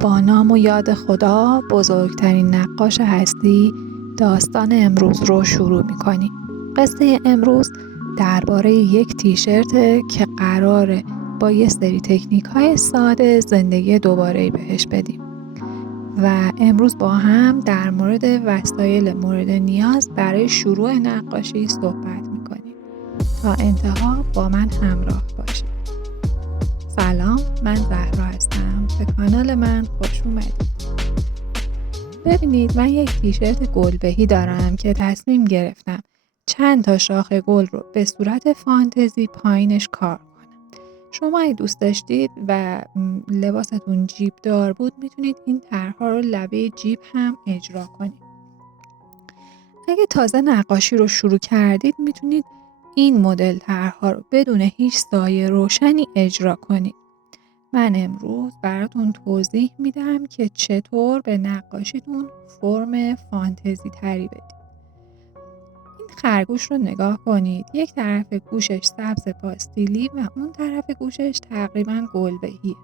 با نام و یاد خدا، بزرگترین نقاش هستی، داستان امروز رو شروع می‌کنیم. قصه امروز درباره یک تیشرته که قراره با یه سری تکنیک‌های ساده زندگی دوباره‌ای بهش بدیم. و امروز با هم در مورد وسایل مورد نیاز برای شروع نقاشی صحبت می‌کنیم. تا انتها با من همراه باشید. سلام، من زهرا هستم. به کانال من خوش اومدید. ببینید، من یک تیشرت گلبهی دارم که تصمیم گرفتم چند تا شاخ گل رو به صورت فانتزی پایینش کار کنم. شما اگه دوست داشتید و لباستون جیب دار بود، میتونید این طرح‌ها رو لبه جیب هم اجرا کنید. اگه تازه نقاشی رو شروع کردید، میتونید این مدل طرح‌ها رو بدون هیچ سایه روشنی اجرا کنید. من امروز براتون توضیح میدم که چطور به نقاشیتون فرم فانتزی تری بدید. این خرگوش رو نگاه کنید. یک طرف گوشش سبز پاستیلی و اون طرف گوشش تقریباً گلبهیه.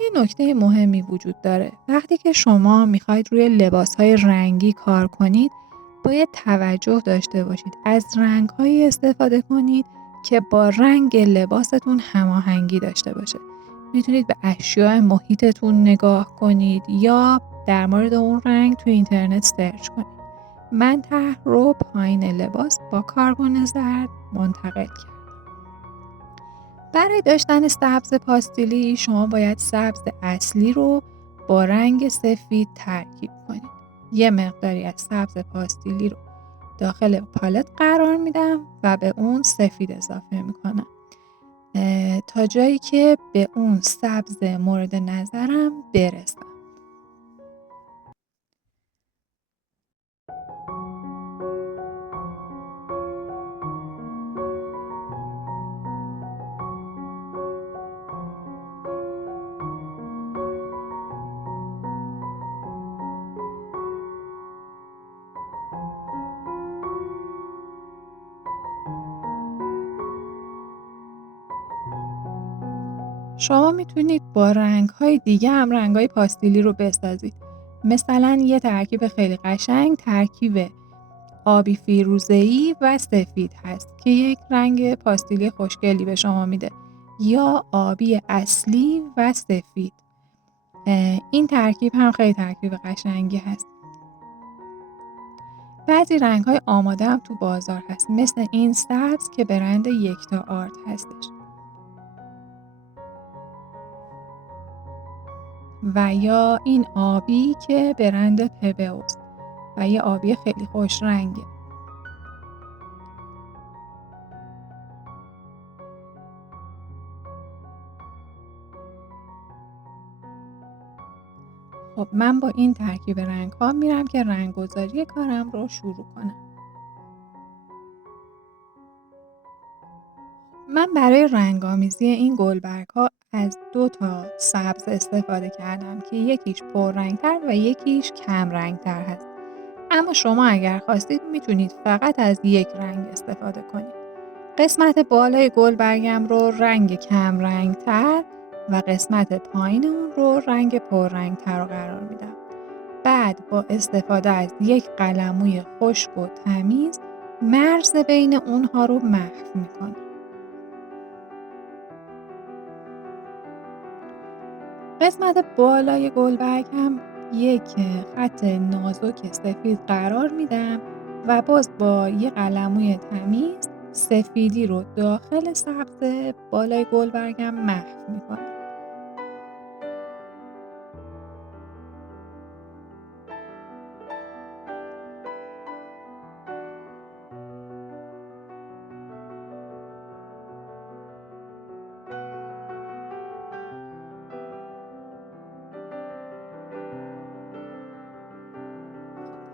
یه نکته مهمی وجود داره. وقتی که شما میخواید روی لباسهای رنگی کار کنید، باید توجه داشته باشید. از رنگ‌هایی استفاده کنید که با رنگ لباستون هماهنگی داشته باشه. میتونید به اشیاء محیطتون نگاه کنید یا در مورد اون رنگ تو اینترنت سرچ کنید. من طرح رو پایین لباس با کاربن زرد منتقل کردم. برای داشتن سبز پاستیلی شما باید سبز اصلی رو با رنگ سفید ترکیب کنید. یه مقداری از سبز پاستیلی رو داخل پالت قرار میدم و به اون سفید اضافه میکنم تا جایی که به اون سبز مورد نظرم برسم. شما میتونید با رنگ‌های دیگه هم رنگ‌های پاستیلی رو بسازید. مثلا یه ترکیب خیلی قشنگ، ترکیب آبی فیروزه‌ای و سفید هست که یک رنگ پاستیلی خوشگلی به شما میده، یا آبی اصلی و سفید. این ترکیب هم خیلی ترکیب قشنگی هست. بعضی رنگ‌های آماده هم تو بازار هست، مثل این سبز که برند یکتا آرت هستش و یا این آبی که برند پبه‌است و یه آبی خیلی خوش رنگه. خب من با این ترکیب رنگ‌ها میرم که رنگ‌گذاری کارم رو شروع کنم. من برای رنگ‌آمیزی این گلبرگ‌ها از 2 تا سبز استفاده کردم که یکیش پررنگ‌تر و یکیش کم رنگ‌تر هست. اما شما اگر خواستید میتونید فقط از یک رنگ استفاده کنید. قسمت بالای گلبرگم رو رنگ کم رنگ‌تر و قسمت پایین اون رو رنگ پررنگ‌تر رو قرار میدم. بعد با استفاده از یک قلموی خشک و تمیز مرز بین اونها رو محو میکنم. قسمت بالای گلبرگ هم یک خط نازک سفید قرار میدم و باز با یه قلموی تمیز سفیدی رو داخل سبز بالای گلبرگم محو میکنم.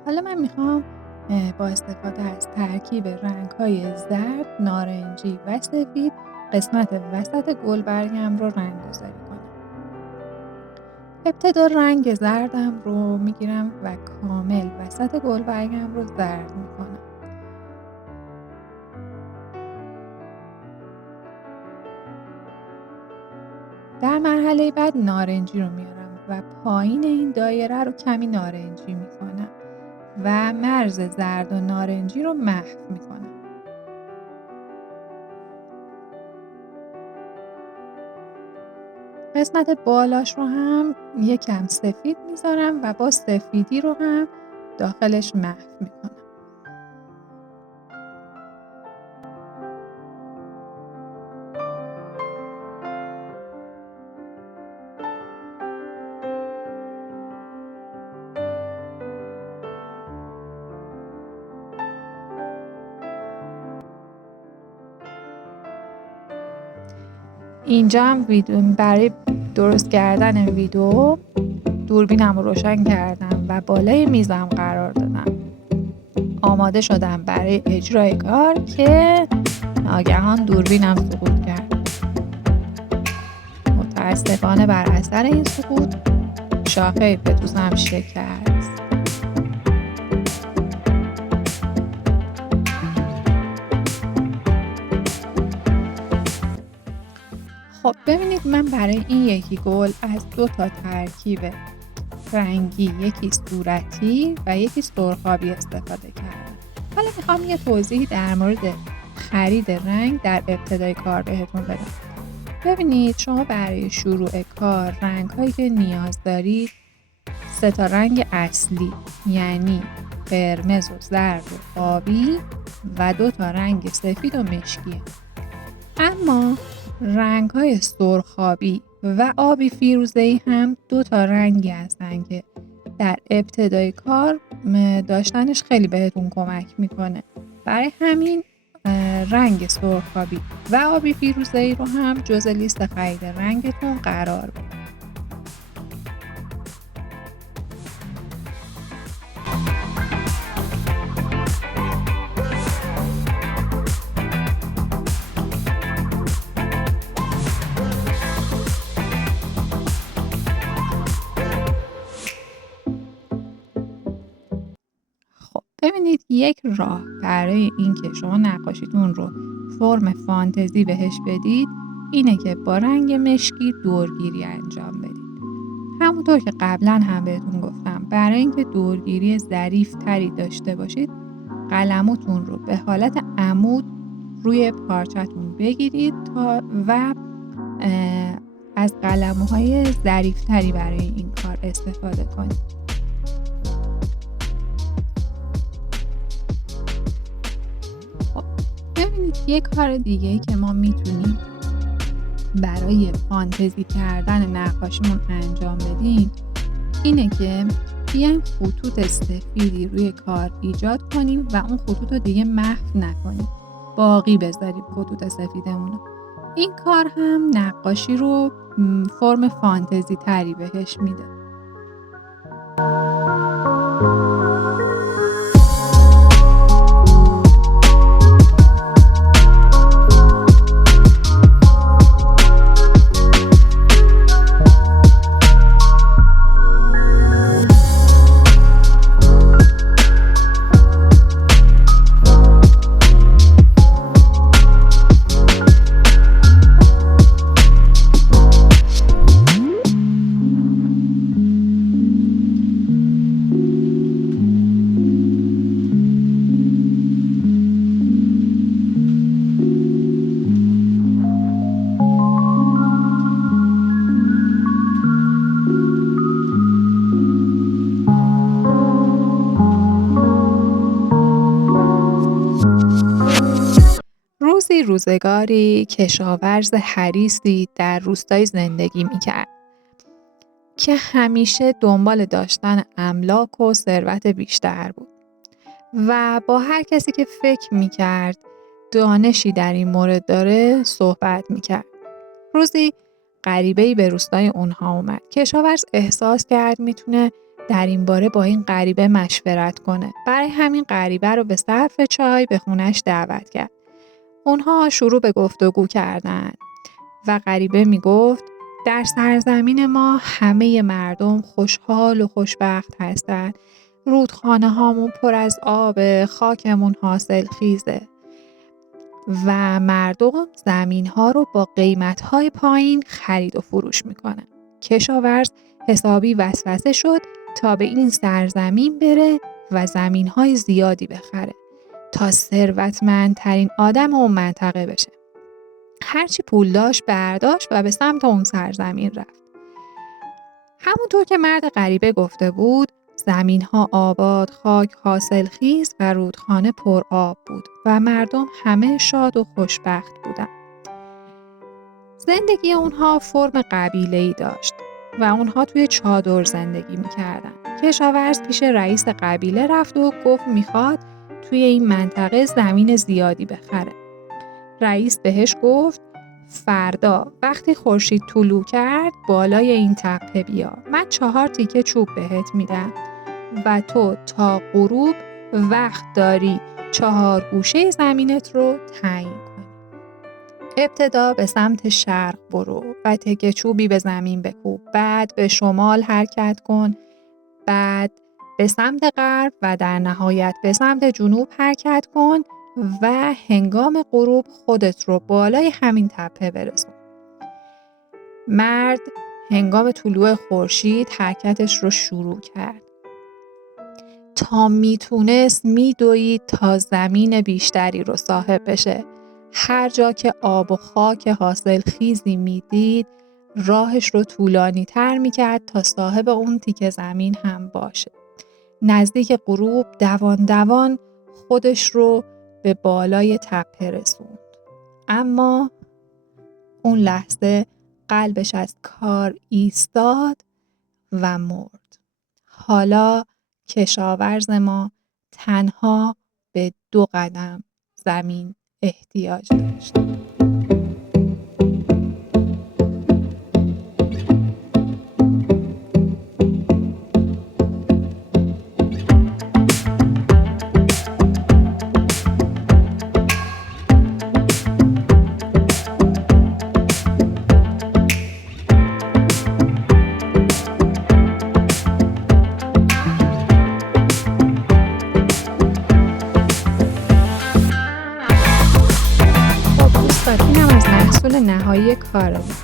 حالا من میخوام با استفاده از ترکیب رنگ‌های زرد، نارنجی و سفید قسمت وسط گلبرگم رو رنگ‌گذاری کنم. ابتدا رنگ زردم رو میگیرم و کامل وسط گلبرگم رو زرد میکنم. در مرحله بعد نارنجی رو میارم و پایین این دایره رو کمی نارنجی میکنم و مرز زرد و نارنجی رو محو میکنم. قسمت بالاش رو هم یکم سفید میذارم و با سفیدی رو هم داخلش محو میکنم. اینجا هم برای درست کردن ویدیو دوربینم رو روشن کردم و بالای میزم قرار دادم. آماده شدم برای اجرای کار که ناگهان دوربینم سقوط کرد. متاسفانه بر اثر این سقوط شاخه پتوسم شکست. خب ببینید من برای این یکی گل از 2 ترکیب رنگی، یکی صورتی و یکی سرخابی استفاده کردم. حالا میخوام یه توضیحی در مورد خرید رنگ در ابتدای کار بهتون بدم. ببینید شما برای شروع کار رنگ هایی که نیاز دارید 3 رنگ اصلی، یعنی قرمز و زرد و آبی و 2 رنگ سفید و مشکیه. اما رنگ های سرخابی و آبی فیروزه‌ای هم 2 رنگی هستن که در ابتدای کار داشتنش خیلی بهتون کمک میکنه. برای همین رنگ سرخابی و آبی فیروزه‌ای رو هم جز لیست خرید رنگتون قرار بدید. ببینید یک راه برای اینکه شما نقاشیتون رو فرم فانتزی بهش بدید اینه که با رنگ مشکی دورگیری انجام بدید. همونطور که قبلا هم بهتون گفتم برای اینکه دورگیری ظریف تری داشته باشید قلمتون رو به حالت عمود روی پارچتون بگیرید و از قلم‌های ظریف تری برای این کار استفاده کنید. ببینید یک کار دیگه که ما میتونیم برای فانتزی کردن نقاشیمون انجام بدیم اینه که بیایم خطوط سفیدی روی کار ایجاد کنیم و اون خطوط رو دیگه محو نکنیم، باقی بذاریم خطوط سفیدمون. این کار هم نقاشی رو فرم فانتزی تری بهش میده. روزگاری کشاورز حریصی در روستای زندگی میکرد که همیشه دنبال داشتن املاک و ثروت بیشتر بود و با هر کسی که فکر میکرد دانشی در این مورد داره صحبت میکرد. روزی غریبه‌ای به روستای اونها اومد. کشاورز احساس کرد میتونه در این باره با این غریبه مشورت کنه. برای همین غریبه رو به صرف چای به خونش دعوت کرد. اونها شروع به گفتگو کردند و غریبه میگفت در سرزمین ما همه مردم خوشحال و خوشبخت هستند. رودخانه هامون پر از آب، خاکمون حاصل خیزه و مردم زمین ها رو با قیمت های پایین خرید و فروش میکنن. کشاورز حسابی وسوسه شد تا به این سرزمین بره و زمین‌های زیادی بخره تا ثروتمندترین آدم اون منطقه بشه. هرچی پول داشت برداشت و به سمت اون سرزمین رفت. همونطور که مرد غریبه گفته بود، زمین‌ها آباد، خاک حاصلخیز و رودخانه پر آب بود و مردم همه شاد و خوشبخت بودند. زندگی اونها فرم قبیله‌ای داشت و اونها توی چادر زندگی می‌کردن. کشاورز پیش رئیس قبیله رفت و گفت میخواد توی این منطقه زمین زیادی بخره. رئیس بهش گفت فردا وقتی خورشید طلوع کرد بالای این تپه بیا. من 4 تیکه چوب بهت میدم و تو تا غروب وقت داری 4 گوشه زمینت رو تعیین کنی. ابتدا به سمت شرق برو و تکه چوبی به زمین بکوب. بعد به شمال حرکت کن. بعد به سمت غرب و در نهایت به سمت جنوب حرکت کن و هنگام غروب خودت رو بالای همین تپه برسون. مرد هنگام طلوع خورشید حرکتش رو شروع کرد. تا میتونست میدوید تا زمین بیشتری رو صاحب بشه. هر جا که آب و خاک حاصل خیزی میدید راهش رو طولانی تر میکرد تا صاحب اون تیکه زمین هم باشه. نزدیک غروب دوان دوان خودش رو به بالای تپه رسوند. اما اون لحظه قلبش از کار ایستاد و مرد. حالا کشاورز ما تنها به 2 قدم زمین احتیاج داشت. اینم از محصول نهایی کارمون.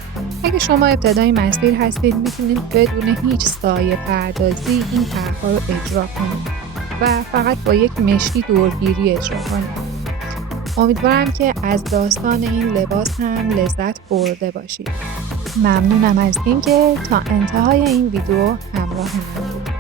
اگه شما ابتدای مسیر هستید میتونید بدون هیچ سایه پردازی این طرح‌ها رو اجرا کنید و فقط با یک مشتی دورگیری اجرا کنید. امیدوارم که از داستان این لباس هم لذت برده باشید. ممنونم از اینکه تا انتهای این ویدیو همراه من بودید.